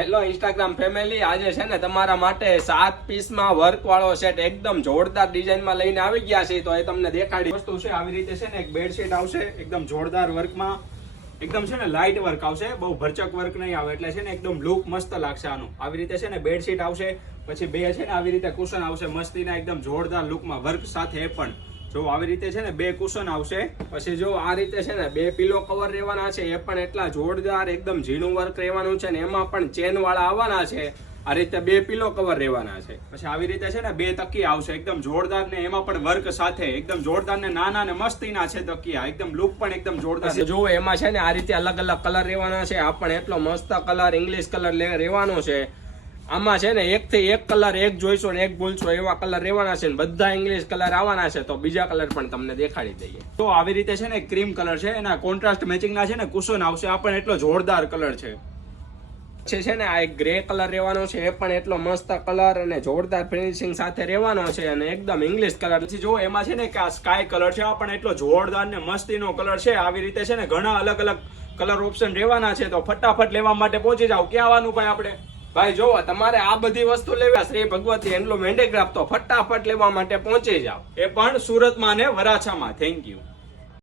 Hello Instagram family, આજે છે ને તમારા માટે 7 પીસમાં વર્ક વાળો સેટ એકદમ જોરદાર ડિઝાઇનમાં લઈને આવી ગયા છે. તો એ તમને દેખાડી વસ્તુ છે. આવી રીતે છે ને એક બેડશીટ આવશે એકદમ જોરદાર વર્કમાં, એકદમ છે ને લાઇટ વર્ક આવશે, બહુ ભરચક વર્ક નહીં આવે, એટલે છે ને એકદમ લુક મસ્ત લાગશે આનું. આવી રીતે છે ને બેડશીટ આવશે, પછી બે છે ને આવી રીતે કુશન આવશે મસ્તીના એકદમ જોરદાર લુકમાં વર્ક સાથે. એ પણ જો આવી રીતે છે ને બે કુશન આવશે. પછી જો આ રીતે છે ને બે પિલો કવર રહેવાના છે, એ પણ એટલા જોરદાર એકદમ ઝીણું વર્ક રહેવાનું છે ને એમાં પણ ચેન વાળા આવવાના છે. આ રીતે બે પિલો કવર રહેવાના છે. પછી આવી રીતે છે ને બે તકિયા આવશે એકદમ જોરદાર ને એમાં પણ વર્ક સાથે એકદમ જોરદાર ને નાના ને મસ્તીના છે તકિયા, એકદમ લુક પણ એકદમ જોરદાર છે. જો એમાં છે ને આ રીતે અલગ અલગ કલર રહેવાના છે. આ પણ એટલો મસ્ત કલર ઇંગ્લિશ કલર રહેવાનો છે. આમાં છે ને એક થી એક કલર, એક જોઈશો ને એક ભૂલશો એવા કલર રહેવાના છે. બધા ઇંગ્લિશ કલર આવવાના છે. તો બીજા કલર પણ તમને દેખાડી દઈએ. તો આવી રીતે છે ને ક્રીમ કલર છે, એના કોન્ટ્રાસ્ટ મેચિંગ ના છે ને કુશન આવશે. આ પણ એટલો જોરદાર કલર છે. છે ને આ એક ગ્રે કલર રહેવાનો છે. એ પણ એટલો મસ્ત કલર અને જોરદાર ફિનિશિંગ સાથે રહેવાનો છે અને એકદમ ઇંગ્લિશ કલર. પછી જો એમાં છે ને કે આ સ્કાય કલર છે, આ પણ એટલો જોરદાર ને મસ્તીનો કલર છે. આવી રીતે છે ને ઘણા અલગ અલગ કલર ઓપ્શન રહેવાના છે. તો ફટાફટ લેવા માટે પહોંચી જાવ. ક્યાં આવવાનું ભાઈ આપણે? ભાઈ જો તમારે આ બધી વસ્તુ લેવા શ્રી ભગવતી હેન્ડલૂમ હેન્ડીક્રાફ્ટ, તો ફટાફટ લેવા માટે પહોંચી જાવ. એ પણ સુરતમાં ને વરાછામાં. Thank you.